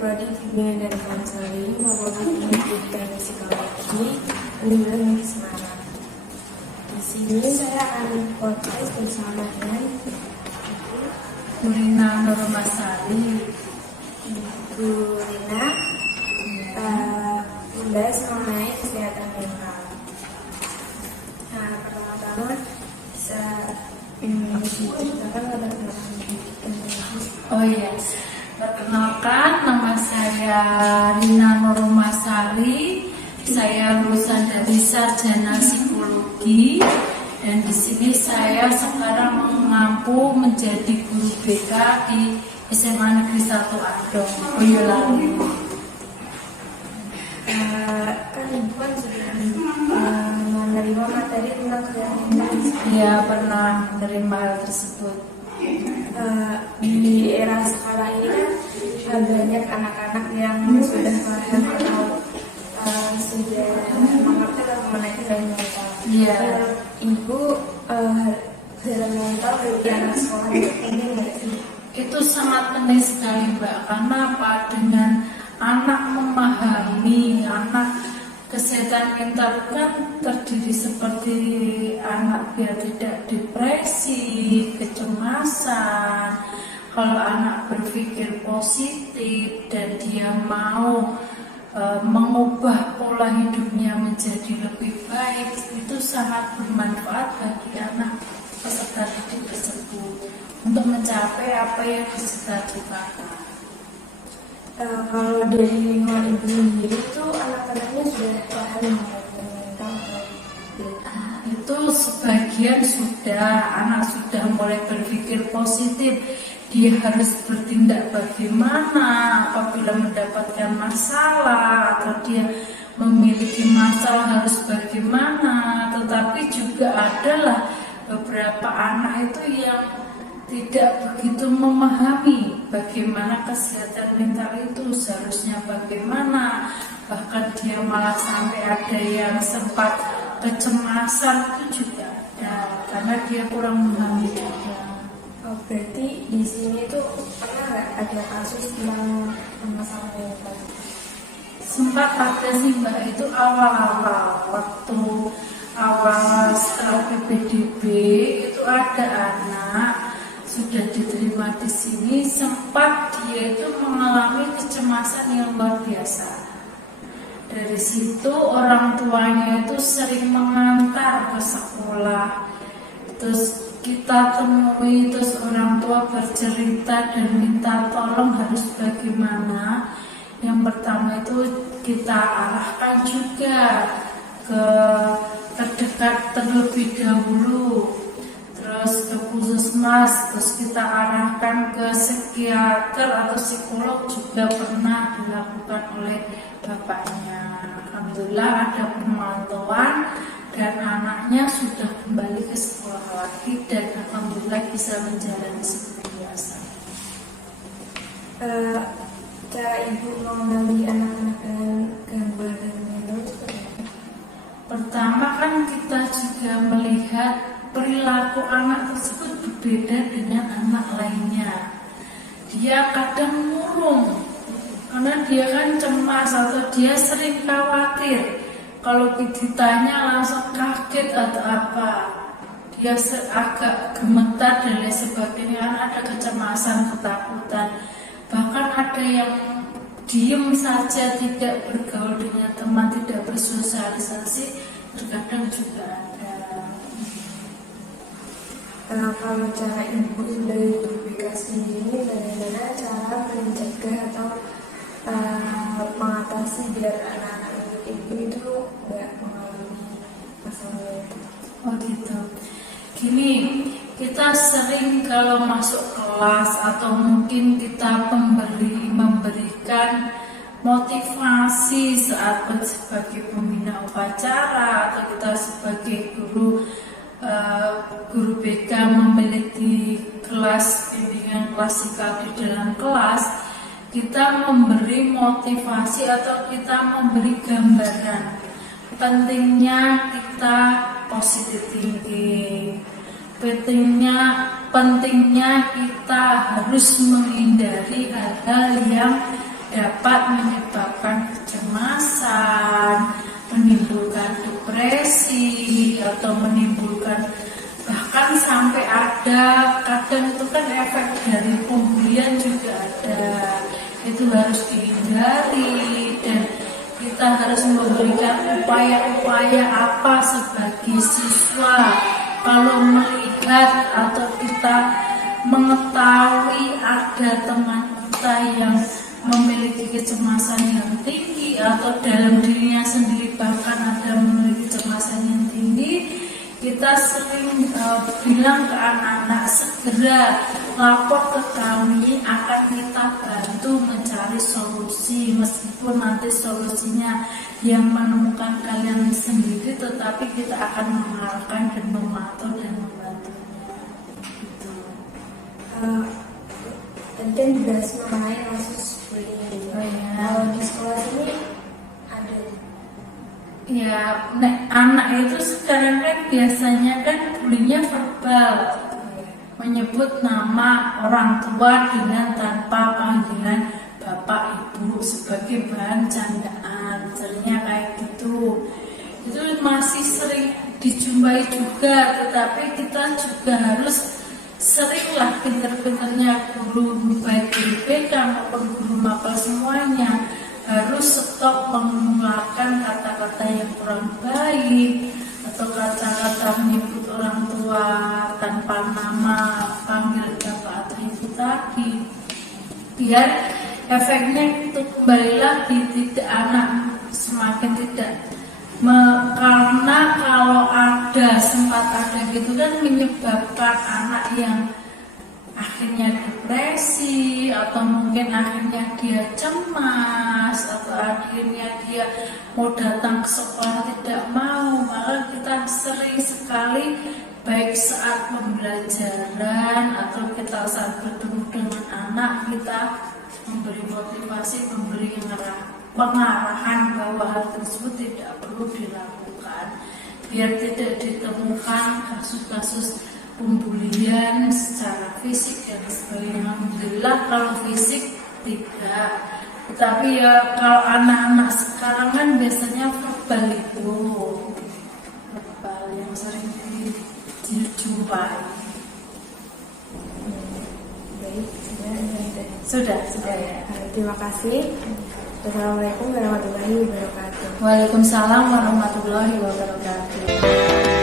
Prodi Kimia dan Konseling Fakultas Ilmu dan Psikologi Universitas Semarang. Di sini saya akan podcast bersama dengan Rina Nurmasari. Bu Rina membahas mengenai kesehatan mental. Nah, pertama-tama bisa diceritakan latar belakang pendidikan. Oh iya, perkenalkan nama saya Rina Nurmasari. Saya lulusan dari Sarjana Psikologi dan di sini saya sekarang mengampu menjadi guru BK di SMA Negeri 1 Adong, Boyolali. Kan Ibu kan sudah menerima materi tentang kesehatan. Dia pernah menerima hal tersebut. Di era sekarang ini kan banyak anak-anak yang sudah paham atau sudah mengerti mengenai kesehatan mental. Iya. Ibu dalam mental bagi anak sekolah itu penting nggak sih? Itu sangat penting sekali, Mbak. Karena apa? Dengan anak memahami anak kesehatan mental kan terdiri seperti anak biar tidak depresi, kecemasan. Kalau anak berpikir positif dan dia mau mengubah pola hidupnya menjadi lebih baik, itu sangat bermanfaat bagi anak peserta didik tersebut untuk mencapai apa yang dicita-citakan. Kalau dari lingkungan Ibu sendiri itu anak-anaknya sudah paham mengenai mental atau belum? Itu sebagian sudah, anak sudah mulai berpikir positif. Dia harus bertindak bagaimana apabila mendapatkan masalah atau dia memiliki masalah harus bagaimana. Tetapi juga adalah beberapa anak itu yang tidak begitu memahami bagaimana kesehatan mental itu seharusnya bagaimana. Bahkan dia malah sampai ada yang sempat kecemasan itu juga ada karena dia kurang memahami juga. Oh, berarti di sini tuh pernah nggak ada kasus tentang masalah mental? Sempat ada sih Mbak, itu awal-awal waktu awal setelah PPDB itu ada anak sudah diterima di sini, sempat dia itu mengalami kecemasan yang luar biasa. Dari situ orang tuanya itu sering mengantar ke sekolah, terus kita temui, terus orang tua bercerita dan minta tolong harus bagaimana. Yang pertama itu kita arahkan juga ke terdekat terlebih dahulu, terus ke puskesmas, terus kita arahkan ke psikiater atau psikolog juga pernah dilakukan oleh bapaknya. Alhamdulillah ada pemantauan dan anaknya sudah kembali ke sekolah lagi dan alhamdulillah bisa menjalani seperti biasa. Cara Ibu mengenali anak-anak dengan gangguan mental seperti apa? Pertama kan kita juga melihat perilaku anak tersebut berbeda dengan anak lainnya. Dia kadang murung karena dia kan cemas atau dia sering khawatir. Kalau ditanya langsung kaget atau apa, dia agak gemetar dan lain sebagainya, ada kecemasan, ketakutan. Bahkan ada yang diem saja, tidak bergaul dengan teman, tidak bersosialisasi, terkadang juga ada. Kalau cara Ibu dari BK sendiri, bagaimana cara mencegah atau mengatasi biar anak-anak Ibu itu nggak mengalami masalah mental? Oh gitu. Gini, kita sering kalau masuk kelas atau mungkin kita memberikan motivasi saat sebagai pembina upacara atau kita sebagai guru BK memiliki kelas bimbingan klasikal di dalam kelas, kita memberi motivasi atau kita memberi gambaran pentingnya kita positif thinking, pentingnya kita harus menghindari hal-hal yang dapat menyebabkan kecemasan, menimbulkan depresi, atau menimbulkan bahkan sampai ada kadang itu kan efek dari pembulian juga ada. Itu harus dihindari dan kita harus memberikan upaya-upaya apa sebagai siswa kalau melihat atau kita mengetahui ada teman kita yang memiliki kecemasan yang tinggi atau dalam dirinya sendiri bahkan ada memiliki kecemasan yang tinggi, kita sering bilang ke anak-anak segera lapor ke kami, akan kita bantu mencari solusi, meskipun nanti solusinya yang menemukan kalian sendiri, tetapi kita akan mengarahkan dan memantau dan membantunya. Gitu. Tadi kan dibahas mengenai kasus bullying. Oh, ya. Kalau di sekolah sini ada. Ya, anak itu sekarang kan biasanya kan bullyingnya verbal, menyebut nama orang tua dengan tanpa panggilan bapak ibu sebagai bahan candaan, misalnya kayak gitu. Itu masih sering dijumpai juga, tetapi kita juga harus seringlah pinter-pinternya guru baik guru BK maupun guru mapel semuanya harus stop mengeluarkan kata-kata yang kurang baik atau kata-kata menyebut orang tua tanpa nama, panggil bapak atau ibu tadi, biar efeknya itu kembali lagi tidak anak semakin tidak karena kalau sempat ada gitu kan menyebabkan anak yang akhirnya depresi atau mungkin akhirnya dia cemas atau akhirnya dia mau datang ke sekolah tidak mau. Maka kita sering sekali baik saat pembelajaran atau kita saat bertemu dengan anak, kita memberi motivasi, memberi pengarahan bahwa hal tersebut tidak perlu dilakukan biar tidak ditemukan kasus-kasus pembulian secara fisik dan sebagainya. Alhamdulillah kalau fisik tidak, tetapi ya kalau anak-anak sekarang kan biasanya verbal itu verbal yang sering dijumpai. Baik, Sudah ya. Terima kasih. Assalamualaikum warahmatullahi wabarakatuh. Waalaikumsalam warahmatullahi wabarakatuh.